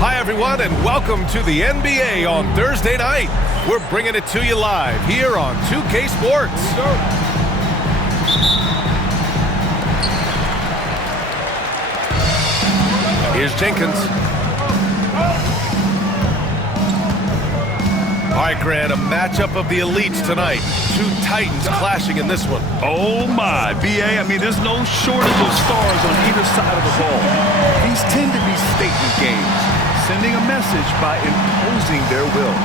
Hi, everyone, and welcome to the NBA on Thursday night. We're bringing it to you live here on 2K Sports. Here's Jenkins. All right, Grant, a matchup of the elites tonight. Two titans clashing in this one. Oh, my. BA, I mean, there's no shortage of stars on either side of the ball. These tend to be statement games, sending a message by imposing their will.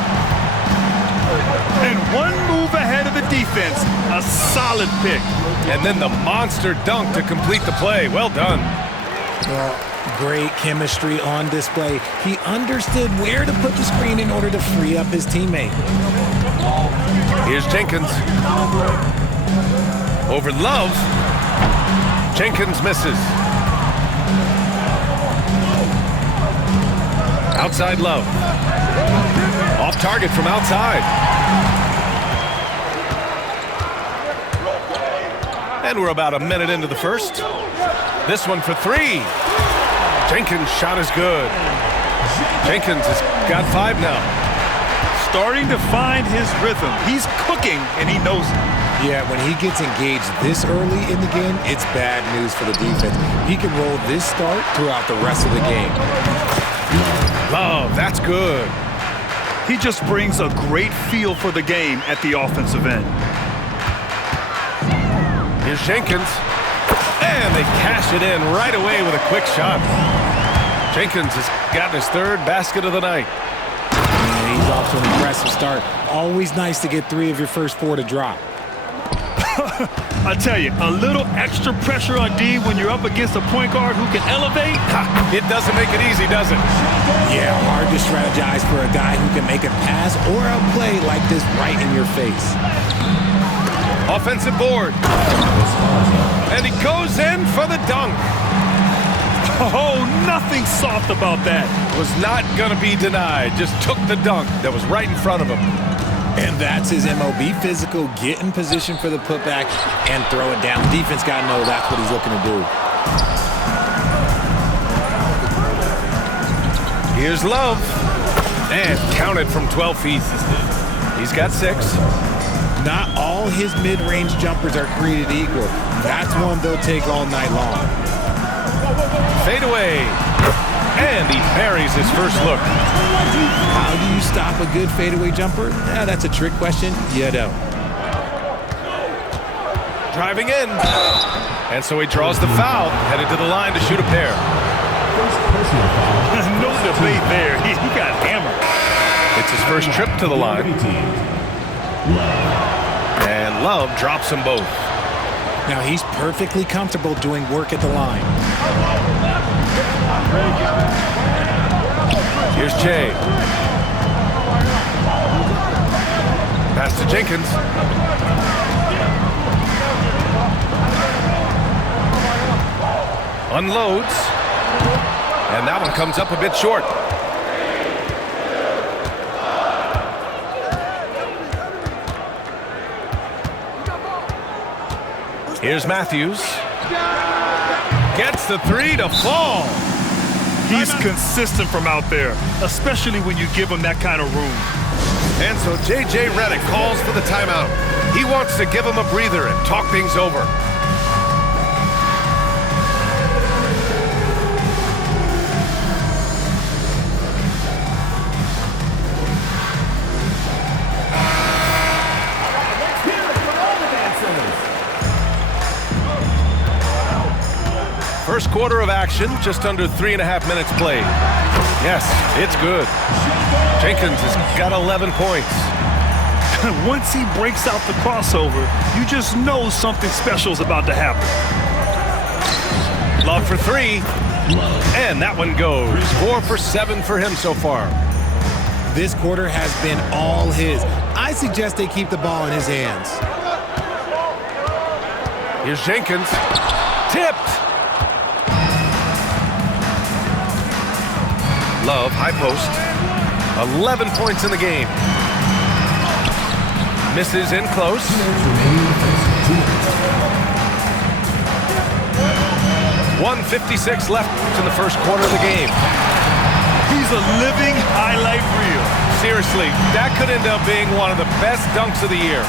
And one move ahead of the defense, a solid pick. And then the monster dunk to complete the play. Well done. Well, great chemistry on display. He understood where to put the screen in order to free up his teammate. Here's Jenkins. Over Love. Jenkins misses. Outside Love. Off target from outside. And we're about a minute into the first. This one for three. Jenkins' shot is good. Jenkins has got 5 now. Starting to find his rhythm. He's cooking, and he knows it. Yeah, when he gets engaged this early in the game, it's bad news for the defense. He can roll this start throughout the rest of the game. Love, that's good. He just brings a great feel for the game at the offensive end. Here's Jenkins. And they cash it in right away with a quick shot. Jenkins has gotten his 3rd basket of the night. Yeah, he's off to an impressive start. Always nice to get 3 of your first 4 to drop. I tell you, a little extra pressure on D when you're up against a point guard who can elevate. It doesn't make it easy, does it? Yeah, hard to strategize for a guy who can make a pass or a play like this right in your face. Offensive board. And he goes in for the dunk. Oh, nothing soft about that. Was not going to be denied. Just took the dunk that was right in front of him. And that's his MO. Be physical, get in position for the putback, and throw it down. Defense got to know that's what he's looking to do. Here's Love. And counted from 12 feet. He's got 6. Not all his mid-range jumpers are created equal. That's one they'll take all night long. Fade away. And he parries his first look. How do you stop a good fadeaway jumper? That's a trick question. You don't. Driving in. And so he draws the foul, headed to the line to shoot a pair. No debate there. He got hammered. It's his first trip to the line. And Love drops them both. Now he's perfectly comfortable doing work at the line. Here's Jay. Pass to Jenkins. Unloads. And that one comes up a bit short. Here's Matthews. Gets the 3 to fall. He's consistent from out there, especially when you give him that kind of room. And so J.J. Redick calls for the timeout. He wants to give him a breather and talk things over. First quarter of action, just under 3.5 minutes played. Yes, it's good. Jenkins has got 11 points. Once he breaks out the crossover, you just know something special is about to happen. Love for 3. And that one goes. 4 for 7 for him so far. This quarter has been all his. I suggest they keep the ball in his hands. Here's Jenkins. Tipped. Love, high post. 11 points in the game. Misses in close. 1:56 left in the first quarter of the game. He's a seriously, that could end up being one of the best dunks of the year.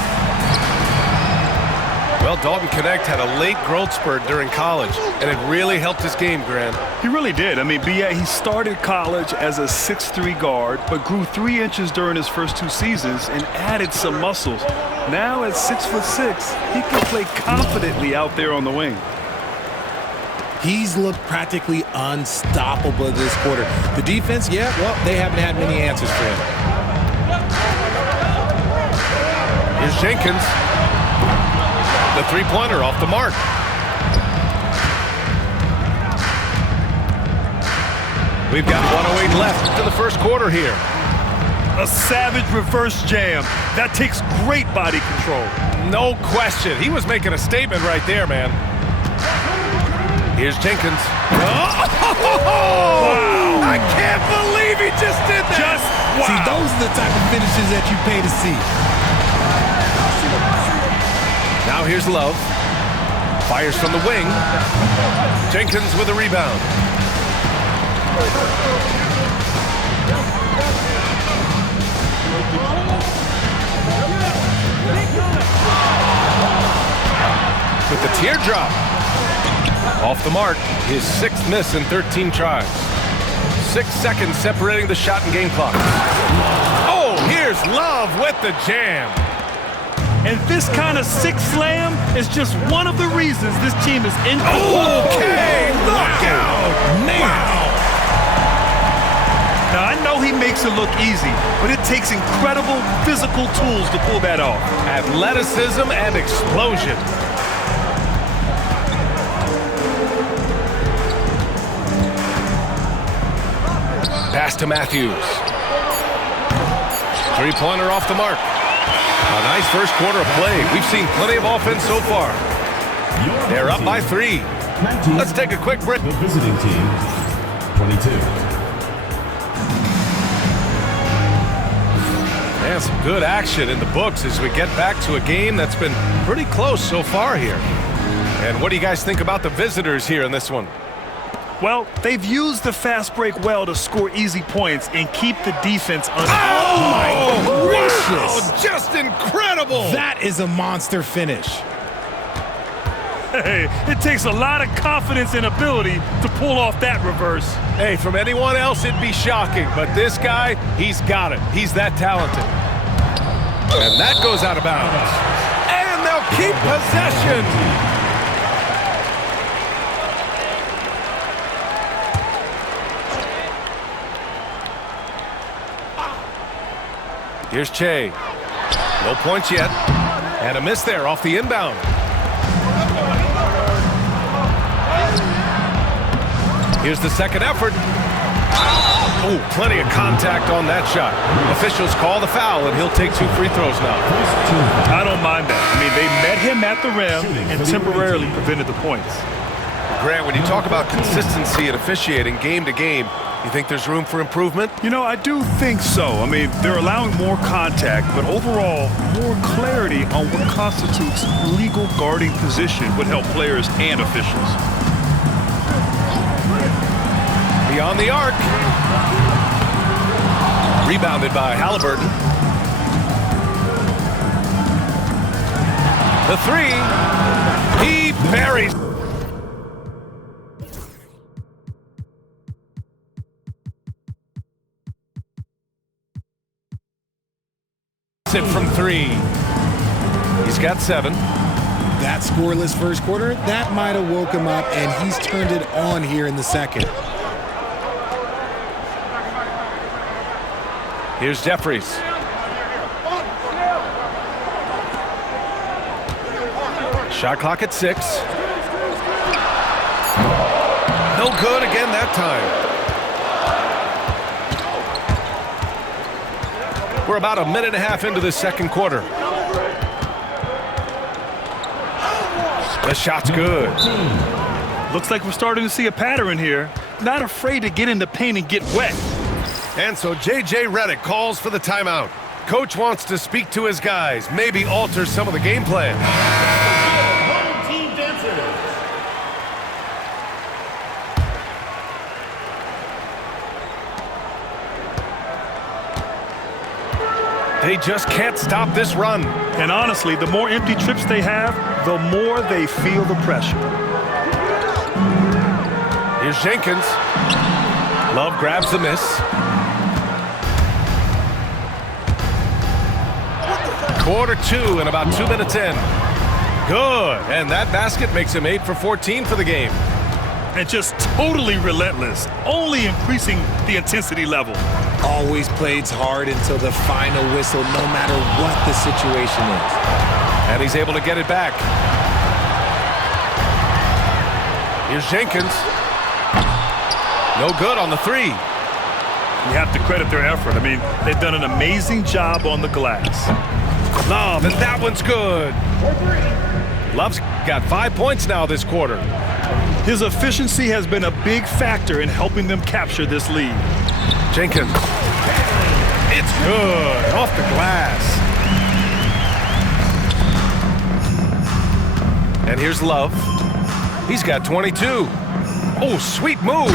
Well, Dalton Connect had a late growth spurt during college, and it really helped his game, Grant. He really did. I mean, B.A., he started college as a 6'3" guard, but grew 3 inches during his first 2 seasons and added some muscles. Now at 6'6", he can play confidently out there on the wing. He's looked practically unstoppable this quarter. The defense, yeah, well, they haven't had many answers for him. Here's Jenkins. The three-pointer off the mark. We've got 1:08 left in the first quarter here. A savage reverse jam. That takes great body control. No question. He was making a statement right there, man. Here's Jenkins. Oh! Wow. I can't believe he just did that. Wow. See, those are the type of finishes that you pay to see. Now here's Love. Fires from the wing. Jenkins with a rebound. With the teardrop. Off the mark. His 6th miss in 13 tries. 6 seconds separating the shot and game clock. Oh, here's Love with the jam. And this kind of sick slam is just one of the reasons this team is in. Okay, knockout. Wow. Now, I know he makes it look easy, but it takes incredible physical tools to pull that off. Athleticism and explosion. Pass to Matthews. Three-pointer off the mark. A nice first quarter of play. We've seen plenty of offense so far. They're up by 3. Let's take a quick break. The visiting team, 22. And some good action in the books as we get back to a game that's been pretty close so far here. And what do you guys think about the visitors here in this one? Well, they've used the fast break well to score easy points and keep the defense under. Oh, my gracious. Wow, just incredible. That is a monster finish. Hey, it takes a lot of confidence and ability to pull off that reverse. Hey, from anyone else, it'd be shocking. But this guy, he's got it. He's that talented. And that goes out of bounds. And they'll keep possession. Here's Che. No points yet. And a miss there off the inbound. Here's the second effort. Oh, plenty of contact on that shot. Officials call the foul, and he'll take 2 free throws now. I don't mind that. I mean, they met him at the rim and temporarily prevented the points. Grant, when you talk about consistency and officiating game to game, you think there's room for improvement? You know, I do think so. I mean, they're allowing more contact, but overall, more clarity on what constitutes legal guarding position would help players and officials. Beyond the arc. Rebounded by Halliburton. The 3. He buries. It from 3. He's got 7. That scoreless first quarter, that might have woke him up, and he's turned it on here in the second. Here's Jeffries. Shot clock at 6. No good again that time. We're about a minute and a half into the second quarter. The shot's good. Looks like we're starting to see a pattern here. Not afraid to get in the paint and get wet. And so J.J. Redick calls for the timeout. Coach wants to speak to his guys, maybe alter some of the game plan. They just can't stop this run. And honestly, the more empty trips they have, the more they feel the pressure. Here's Jenkins. Love grabs the miss. Quarter 2 and about 2 minutes in. Good. And that basket makes him 8 for 14 for the game. And just totally relentless, only increasing the intensity level. Always plays hard until the final whistle, no matter what the situation is. And he's able to get it back. Here's Jenkins. No good on the 3. You have to credit their effort. I mean, they've done an amazing job on the glass. Love, and that one's good. Love's got 5 points now this quarter. His efficiency has been a big factor in helping them capture this lead. Jenkins. It's good. Off the glass. And here's Love. He's got 22. Oh, sweet move.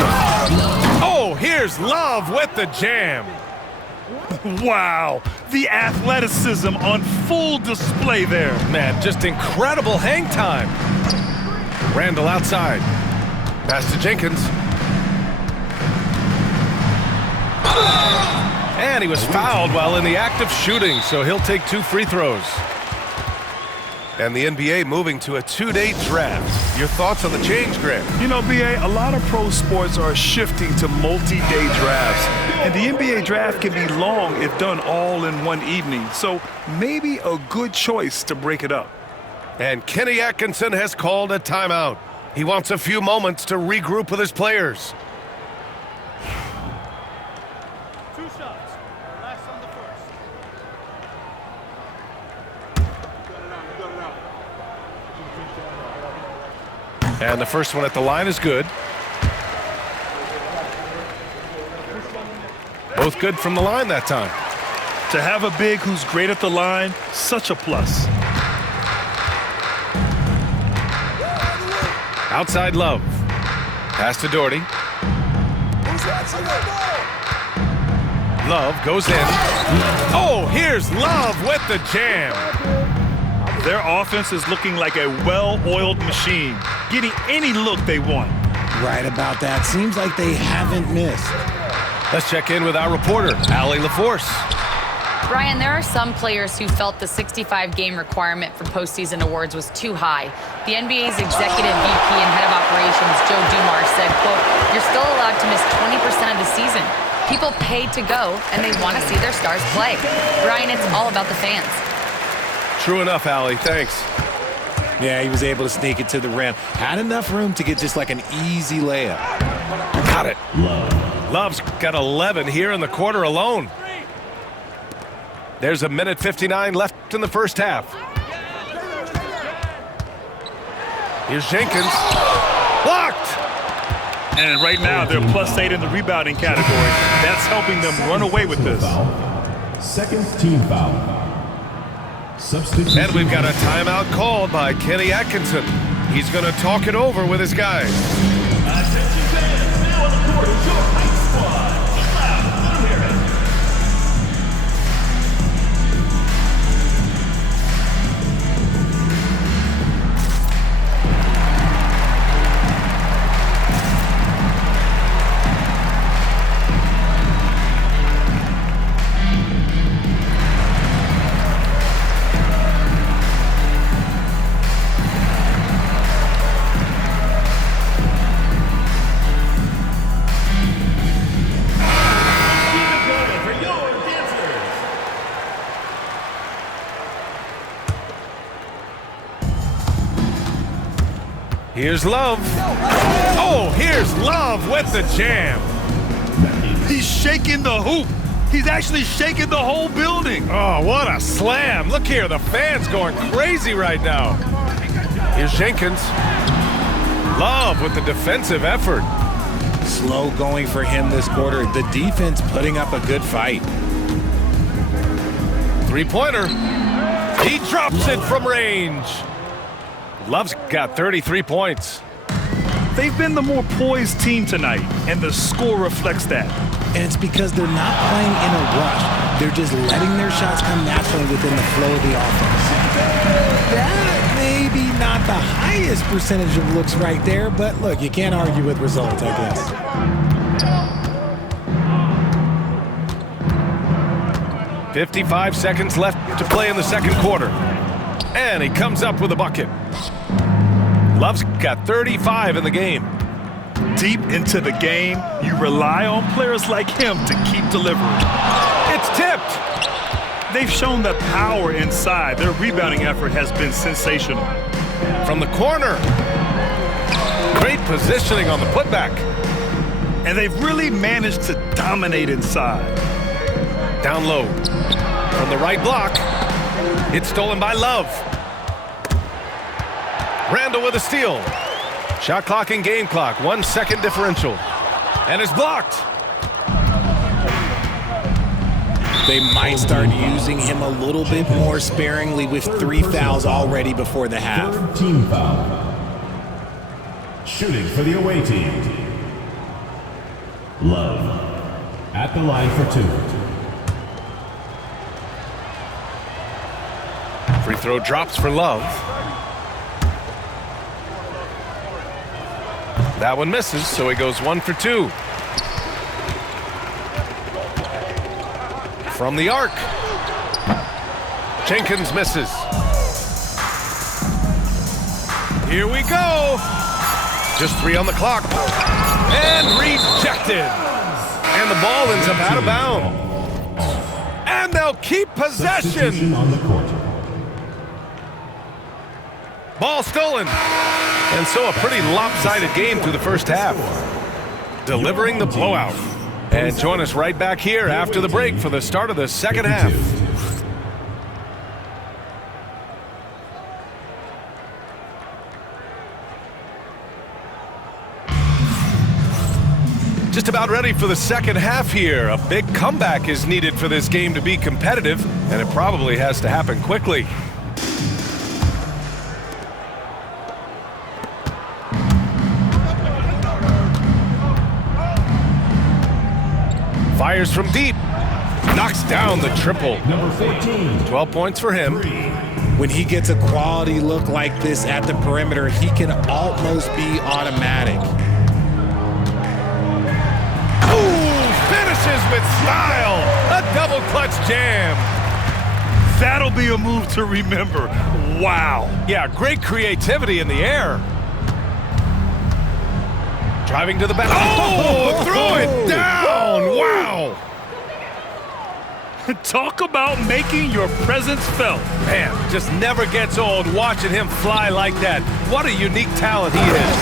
Oh, here's Love with the jam. Wow, the athleticism on full display there. Man, just incredible hang time. Randall outside. Pass to Jenkins. And he was fouled while in the act of shooting, so he'll take 2 free throws. And the NBA moving to a 2-day draft. Your thoughts on the change, Grant? You know, BA, a lot of pro sports are shifting to multi-day drafts. And the NBA draft can be long if done all in one evening. So maybe a good choice to break it up. And Kenny Atkinson has called a timeout. He wants a few moments to regroup with his players. 2 shots. Last on the first. And the first one at the line is good. Both good from the line that time. To have a big who's great at the line, such a plus. Outside Love. Pass to Doherty. Love goes in. Oh, here's Love with the jam. Their offense is looking like a well-oiled machine, getting any look they want. Right about that. Seems like they haven't missed. Let's check in with our reporter, Allie LaForce. Brian, there are some players who felt the 65-game requirement for postseason awards was too high. The NBA's executive VP and head of operations, Joe Dumars, said, quote, "You're still allowed to miss 20% of the season. People paid to go, and they want to see their stars play." Brian, it's all about the fans. True enough, Allie. Thanks. Yeah, he was able to sneak it to the rim. Had enough room to get just like an easy layup. Got it. Love's got 11 here in the quarter alone. There's 1:59 left in the first half. Here's Jenkins. Blocked! And right now, they're +8 in the rebounding category. That's helping them run away with this. Second team foul. Substitution. And we've got a timeout called by Kenny Atkinson. He's going to talk it over with his guys. Attention fans, now on the court is your Heights squad. Loud, let them hear it. Here's Love. Oh, here's Love with the jam. He's shaking the hoop. He's actually shaking the whole building. Oh, what a slam. Look here, the fans going crazy right now. Here's Jenkins. Love with the defensive effort. Slow going for him this quarter. The defense putting up a good fight. Three-pointer. He drops it from range. Love's got 33 points. They've been the more poised team tonight, and the score reflects that. and it's because they're not playing in a rush. They're just letting their shots come naturally within the flow of the offense. That may be not the highest percentage of looks right there, but look, you can't argue with results, I guess. "55 seconds left to play in the second quarter. And he comes up with a bucket. Love's got 35 in the game. Deep into the game, you rely on players like him to keep delivering. It's tipped. They've shown the power inside. Their rebounding effort has been sensational. From the corner. Great positioning on the putback. And they've really managed to dominate inside. Down low. From the right block. It's stolen by Love. Randall with a steal. Shot clock and game clock. 1 second differential. And it's blocked. They might start using him a little bit more sparingly with 3 fouls already before the half. Third team foul. Shooting for the away team. Love. At the line for 2. Free throw drops for Love. That one misses, so he goes 1 for 2. From the arc. Jenkins misses. Here we go. Just 3 on the clock. And rejected. And the ball ends up out of bounds. And they'll keep possession. Substitution on the court. Ball stolen. And so a pretty lopsided game through the first half. Delivering the blowout. And join us right back here after the break for the start of the second half. Just about ready for the second half here. A big comeback is needed for this game to be competitive, and it probably has to happen quickly. Fires from deep. Knocks down the triple. Number 14. 12 points for him. When he gets a quality look like this at the perimeter, he can almost be automatic. Ooh, finishes with style. A double clutch jam. That'll be a move to remember. Wow. Yeah, great creativity in the air. Driving to the back. Oh, throw it down. Wow. Talk about making your presence felt. Man, just never gets old watching him fly like that. What a unique talent he is.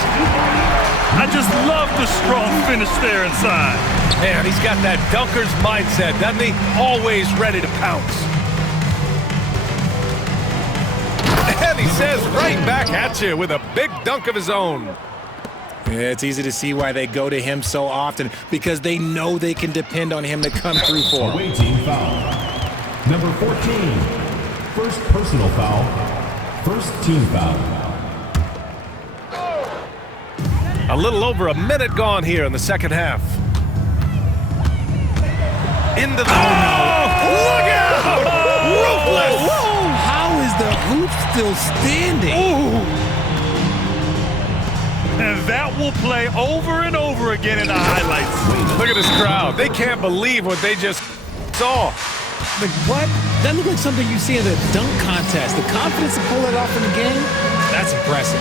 I just love the strong finish there inside. Man, he's got that dunker's mindset, doesn't he? Always ready to pounce. And he says right back at you with a big dunk of his own. Yeah, it's easy to see why they go to him so often, because they know they can depend on him to come through for them. Away team foul. Number 14. First personal foul. First team foul. A little over a minute gone here in the second half. Into the... Oh, look out! Ruthless! Whoa. How is the hoop still standing? Ooh. And that will play over and over again in the highlights. Look at this crowd. They can't believe what they just saw. Like, what? That looked like something you see in a dunk contest. The confidence to pull it off in the game, that's impressive.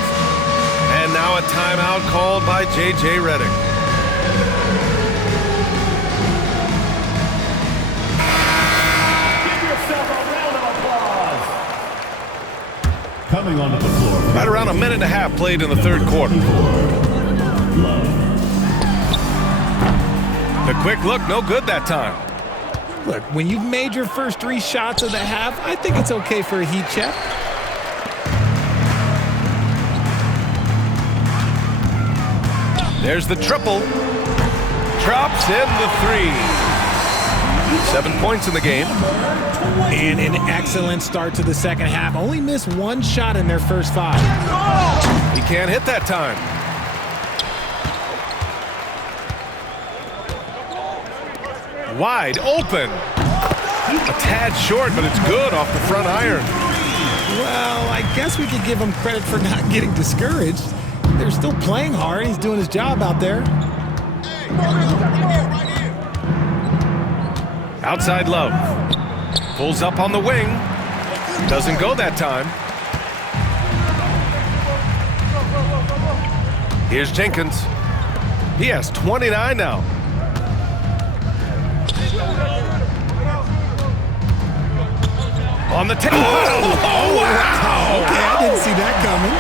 And now a timeout called by J.J. Redick. Give yourself a round of applause. Coming onto the floor. Right around a minute and a half played in the third quarter. The quick look, no good that time. Look, when you've made your first 3 shots of the half, I think it's okay for a heat check. There's the triple. Drops in the 3. 7 points in the game. And an excellent start to the second half. Only missed 1 shot in their first 5. He can't hit that time. wide open. A tad short, but it's good off the front iron. Well, I guess we could give him credit for not getting discouraged. They're still playing hard. He's doing his job out there. Outside Love. Pulls up on the wing. Doesn't go that time. Here's Jenkins. He has 29 now. On the table. Oh, wow. Okay, I didn't see that coming.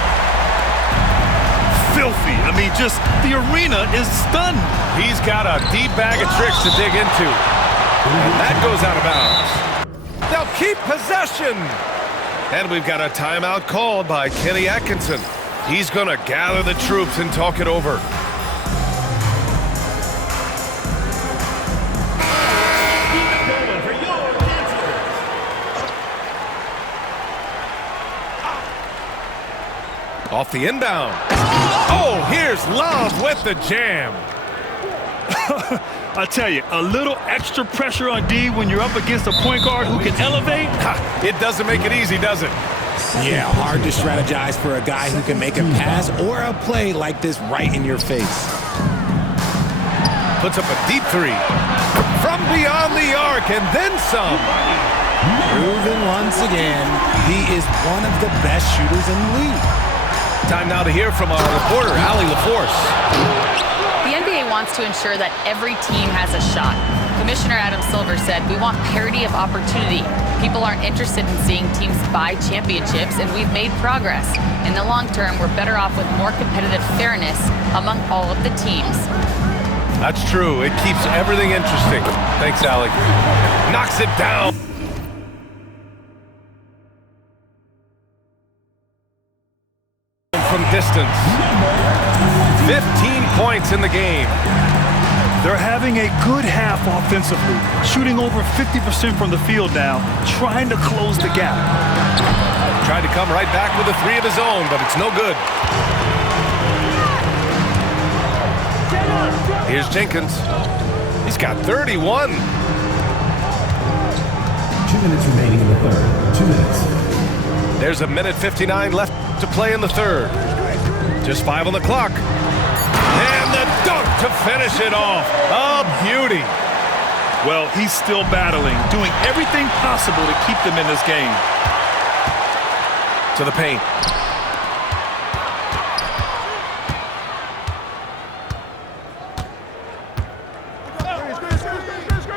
Filthy. I mean, just the arena is stunned. He's got a deep bag of tricks to dig into. And that goes out of bounds. They'll keep possession. And we've got a timeout called by Kenny Atkinson. He's going to gather the troops and talk it over. Off the inbound. Oh, here's Love with the jam. I tell you, a little extra pressure on D when you're up against a point guard who can elevate. It doesn't make it easy, does it? Yeah, hard to strategize for a guy who can make a pass or a play like this right in your face. Puts up a deep three. From beyond the arc and then some. Proven once again, he is one of the best shooters in the league. Time now to hear from our reporter, Allie LaForce. The NBA wants to ensure that every team has a shot. Commissioner Adam Silver said, "We want parity of opportunity. People aren't interested in seeing teams buy championships, and we've made progress. In the long term, we're better off with more competitive fairness among all of the teams." That's true. It keeps everything interesting. Thanks, Allie. Knocks it down. From distance. 15 points in the game. They're having a good half offensively, shooting over 50% from the field now, trying to close the gap. Tried to come right back with a three of his own, but it's no good. Here's Jenkins. He's got 31. 2 minutes remaining in the third. 2 minutes. There's a minute 59 left to play in the third. Just 5 on the clock. And the dunk to finish it off. A beauty. Well, he's still battling, doing everything possible to keep them in this game. To the paint.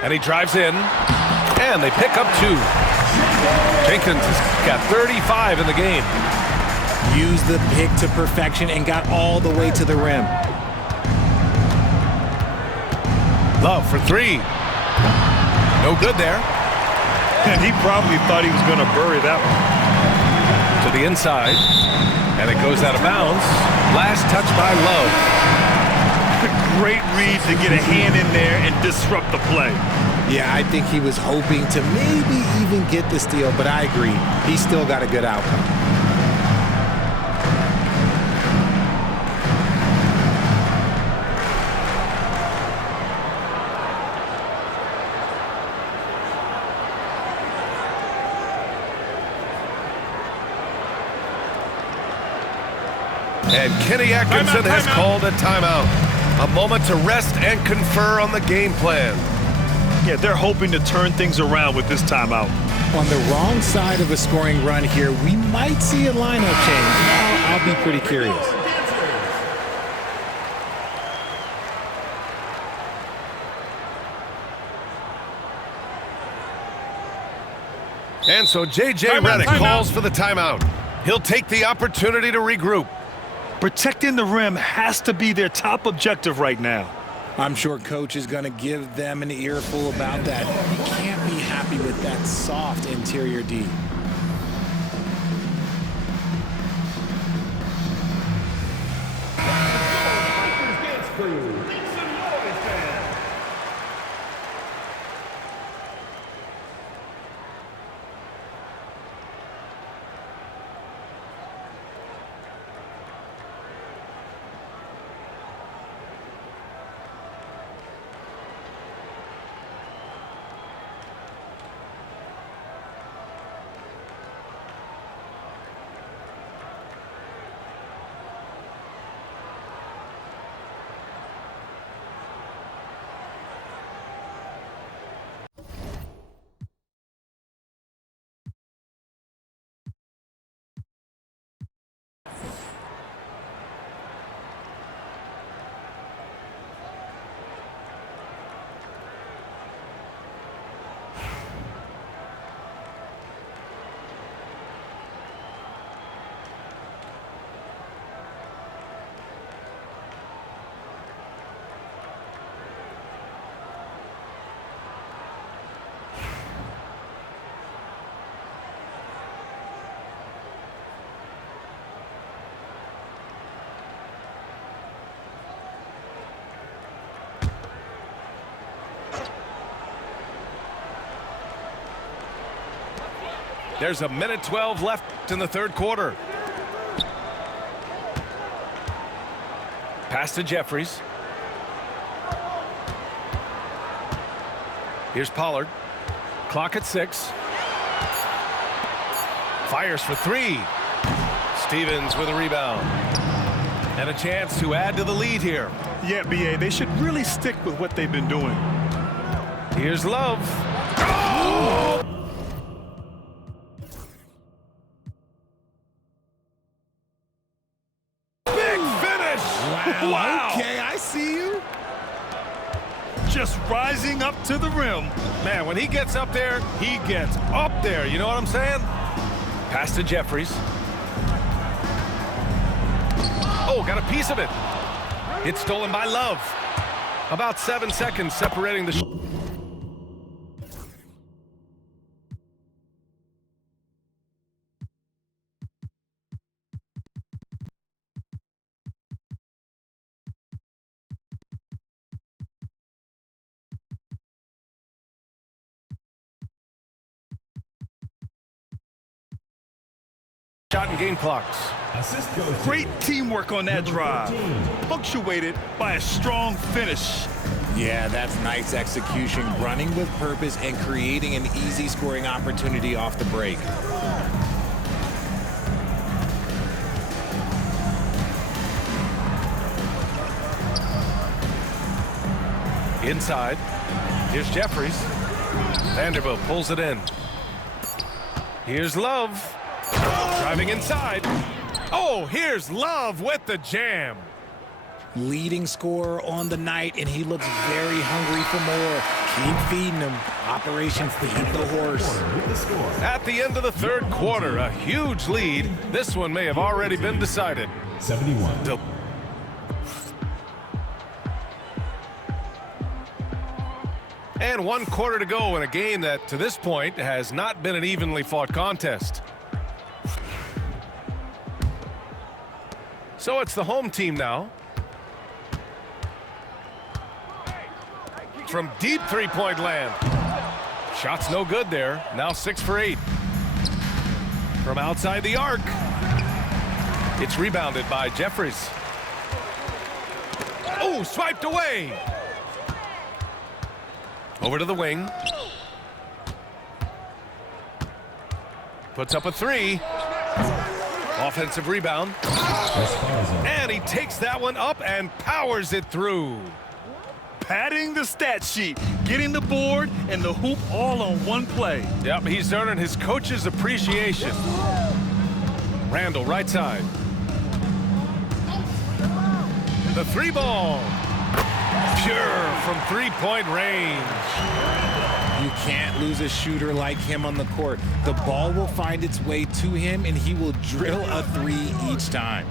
And he drives in. And they pick up 2. Jenkins has got 35 in the game. Used the pick to perfection and got all the way to the rim. Love for 3. No good there. And he probably thought he was going to bury that one. To the inside. And it goes out of bounds. Last touch by Love. Great read to get a hand in there and disrupt the play. Yeah, I think he was hoping to maybe even get the steal, but I agree. He still got a good outcome. And Kenny Atkinson has called a timeout. A moment to rest and confer on the game plan. Yeah, they're hoping to turn things around with this timeout. On the wrong side of a scoring run here, we might see a lineup change. I'll be pretty curious. And so J.J. Redick calls for the timeout. He'll take the opportunity to regroup. Protecting the rim has to be their top objective right now. I'm sure Coach is going to give them an earful about that. You can't be happy with that soft interior D. There's a minute 12 left in the third quarter. Pass to Jeffries. Here's Pollard. Clock at 6. Fires for 3. Stevens with a rebound. And a chance to add to the lead here. Yeah, BA, they should really stick with what they've been doing. Here's Love. Oh! Big finish! Wow. Okay, I see you. Just rising up to the rim. Man, when he gets up there, he gets up there. You know what I'm saying? Pass to Jeffries. Oh, got a piece of it. It's stolen by Love. About 7 seconds separating the... shot and game clocks. Assist goes to Great teamwork on that drive. 14. Punctuated by a strong finish. Yeah, that's nice execution, running with purpose and creating an easy scoring opportunity off the break. Inside. Here's Jeffries. Vanderbilt pulls it in. Here's Love. Driving inside. Oh, here's Love with the jam. Leading scorer on the night, and he looks very hungry for more. Keep feeding him. Operation Feed the Horse. With the score. At the end of the third quarter, a huge lead. This one may have already been decided. 71. And 1 quarter to go in a game that, to this point, has not been an evenly fought contest. So it's the home team now. From deep three-point land. Shot's no good there. Now 6 for 8. From outside the arc. It's rebounded by Jeffries. Oh, swiped away. Over to the wing. Puts up a 3. Offensive rebound. And he takes that one up and powers it through. Padding the stat sheet, getting the board and the hoop all on one play. Yep, he's earning his coach's appreciation. Randall, right side. The 3 ball. Pure from three-point range. You can't lose a shooter like him on the court. The ball will find its way to him, and he will drill a 3 each time.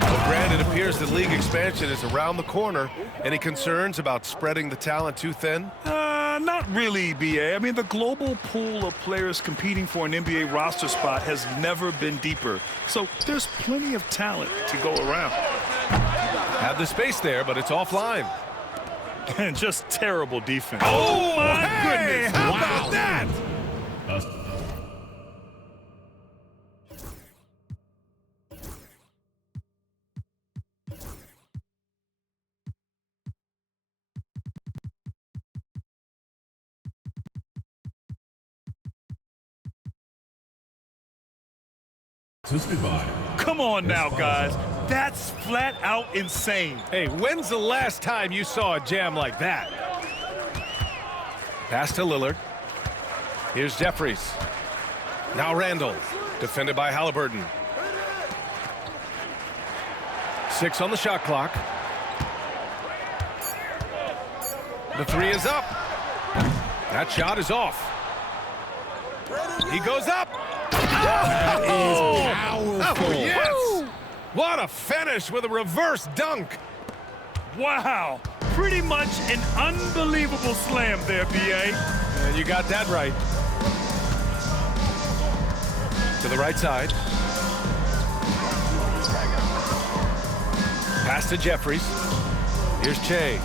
Well, Grant, it appears that league expansion is around the corner. Any concerns about spreading the talent too thin? Not really, BA. I mean, the global pool of players competing for an NBA roster spot has never been deeper. So there's plenty of talent to go around. Have the space there, but it's offline. And just terrible defense. Oh, my hey, goodness. how Wow. about that? Assisted by. Come on now, guys. That's flat out insane. Hey, when's the last time you saw a jam like that? Pass to Lillard. Here's Jeffries. Now Randall, defended by Halliburton. 6 on the shot clock. The 3 is up. That shot is off. He goes up. That is powerful. Oh, yes! What a finish with a reverse dunk. Wow. Pretty much an unbelievable slam there, BA. And you got that right. To the right side. Pass to Jeffries. Here's Che.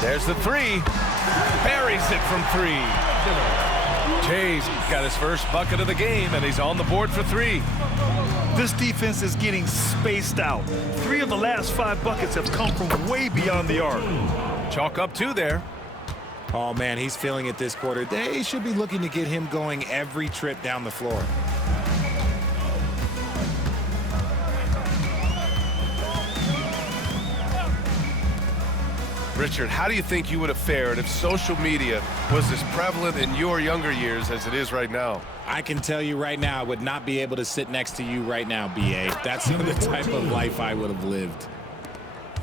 There's the three. Buries it from three. Jay's got his first bucket of the game, and he's on the board for three. This defense is getting spaced out. 3 of the last 5 buckets have come from way beyond the arc. Chalk up 2 there. Oh, man, he's feeling it this quarter. They should be looking to get him going every trip down the floor. Richard, how do you think you would have fared if social media was as prevalent in your younger years as it is right now? I can tell you right now, I would not be able to sit next to you right now, B.A. That's the type of life I would have lived.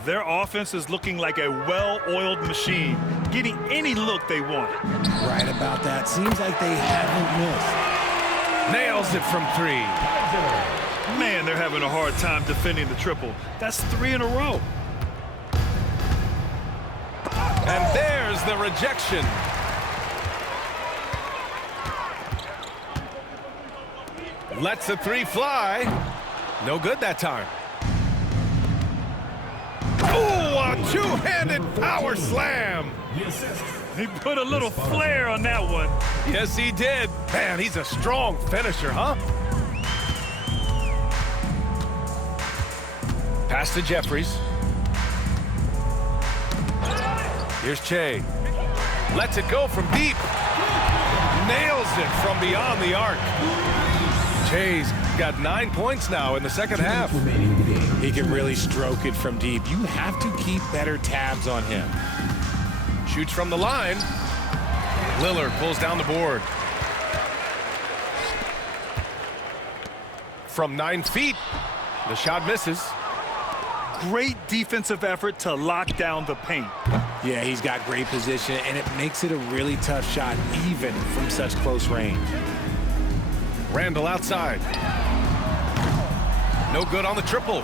Their offense is looking like a well-oiled machine, getting any look they want. Right about that. Seems like they haven't missed. Nails it from 3. Man, they're having a hard time defending the triple. That's 3 in a row. And there's the rejection. Lets the 3 fly. No good that time. Oh, a two-handed power slam. He put a little flair on that one. Yes, he did. Man, he's a strong finisher, huh? Pass to Jeffries. Here's Che. Lets it go from deep. Nails it from beyond the arc. Che's got 9 points now in the second half. He can really stroke it from deep. You have to keep better tabs on him. Shoots from the line. Lillard pulls down the board. From 9 feet, the shot misses. Great defensive effort to lock down the paint. Yeah, he's got great position, and it makes it a really tough shot, even from such close range. Randall outside. No good on the triple.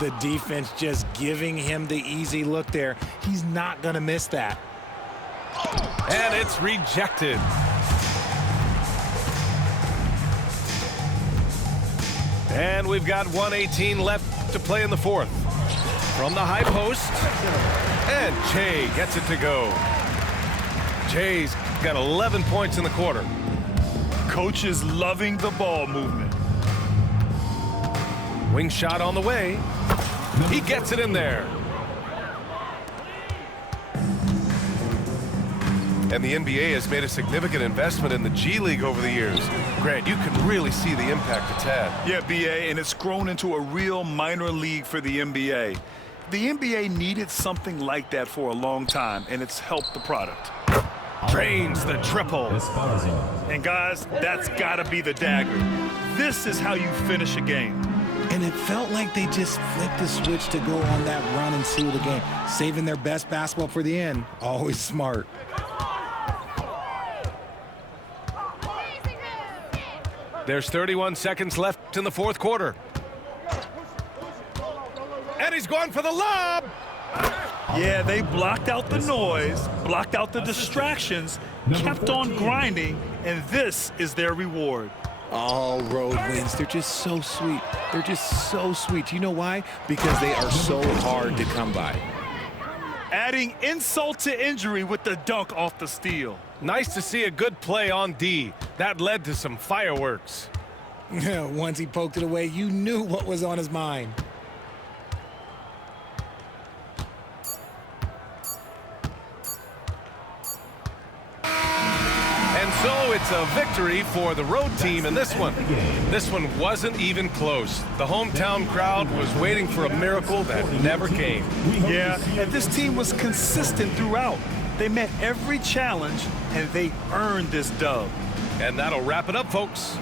The defense just giving him the easy look there. He's not going to miss that. And it's rejected. And we've got 1:18 left to play in the fourth. From the high post. And Che gets it to go. Che's got 11 points in the quarter. Coach is loving the ball movement. Wing shot on the way. He gets it in there. And the NBA has made a significant investment in the G League over the years. Grant, you can really see the impact it's had. Yeah, BA, and it's grown into a real minor league for the NBA. The NBA needed something like that for a long time, and it's helped the product. Drains the triple. And guys, that's got to be the dagger. This is how you finish a game. And it felt like they just flipped the switch to go on that run and seal the game. Saving their best basketball for the end. Always smart. There's 31 seconds left in the fourth quarter. And he's going for the lob. Yeah, they blocked out the noise, blocked out the distractions, kept on grinding, and this is their reward. All road wins. They're just so sweet. They're just so sweet. You know why? Because they are so hard to come by. Adding insult to injury with the dunk off the steal. Nice to see a good play on D. That led to some fireworks. Once he poked it away, you knew what was on his mind. And so it's a victory for the road team in this one. This one wasn't even close. The hometown crowd was waiting for a miracle that never came. Yeah, and this team was consistent throughout. They met every challenge, and they earned this dub. And that'll wrap it up, folks.